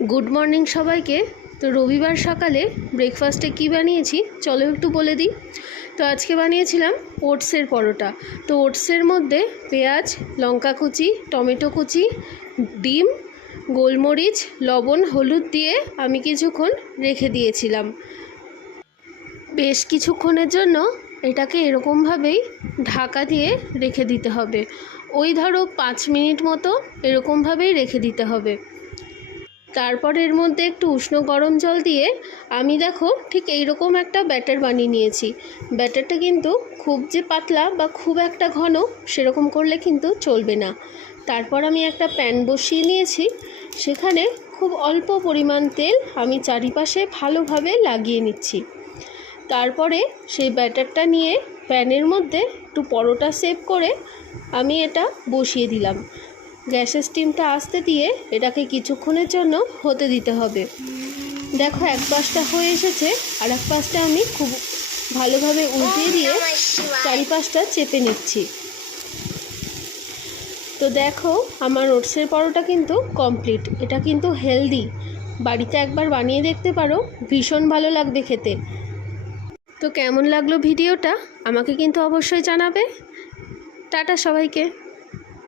Good morning সবাইকে। তো রবিবার সকালে ব্রেকফাস্টে কি বানিয়েছি চলো একটু বলে দিই। তো আজকে বানিয়েছিলাম ওটসের পরোটা। তো ওটসের মধ্যে পেঁয়াজ, লঙ্কা কুচি, টমেটো কুচি, ডিম, গোলমরিচ, লবণ, হলুদ দিয়ে আমি কিছুক্ষণ রেখে দিয়েছিলাম। বেশ কিছুক্ষণের জন্য এটাকে এরকমভাবেই ঢাকা দিয়ে রেখে দিতে হবে। ওই ধরো 5 মিনিট মতো এরকমভাবেই রেখে দিতে হবে। তারপর এর মধ্যে একটু উষ্ণ গরম জল দিয়ে আমি দেখো ঠিক এইরকম একটা ব্যাটার বানিয়ে নিয়েছি। ব্যাটারটা কিন্তু খুব যে পাতলা বা খুব একটা ঘন সেরকম করলে কিন্তু চলবে না। তারপর আমি একটা প্যান বসিয়ে নিয়েছি, সেখানে খুব অল্প পরিমাণ তেল আমি চারিপাশে ভালোভাবে লাগিয়ে নিচ্ছি। তারপরে সেই ব্যাটারটা নিয়ে প্যানের মধ্যে একটু পরোটা শেপ করে আমি এটা বসিয়ে দিলাম। গ্যাসের স্টিমটা আসতে দিয়ে এটাকে কিছুক্ষণের জন্য হতে দিতে হবে। দেখো এক পাশটা হয়ে এসেছে, আর এক পাশটা আমি খুব ভালোভাবে উল্টিয়ে দিয়ে চারিপাশটা চেপে নিচ্ছি। তো দেখো আমার ওটসের পরোটা কিন্তু কমপ্লিট। এটা কিন্তু হেলদি, বাড়িতে একবার বানিয়ে দেখতে পারো, ভীষণ ভালো লাগবে খেতে। তো কেমন লাগলো ভিডিওটা আমাকে কিন্তু অবশ্যই জানাবে। টাটা সবাইকে।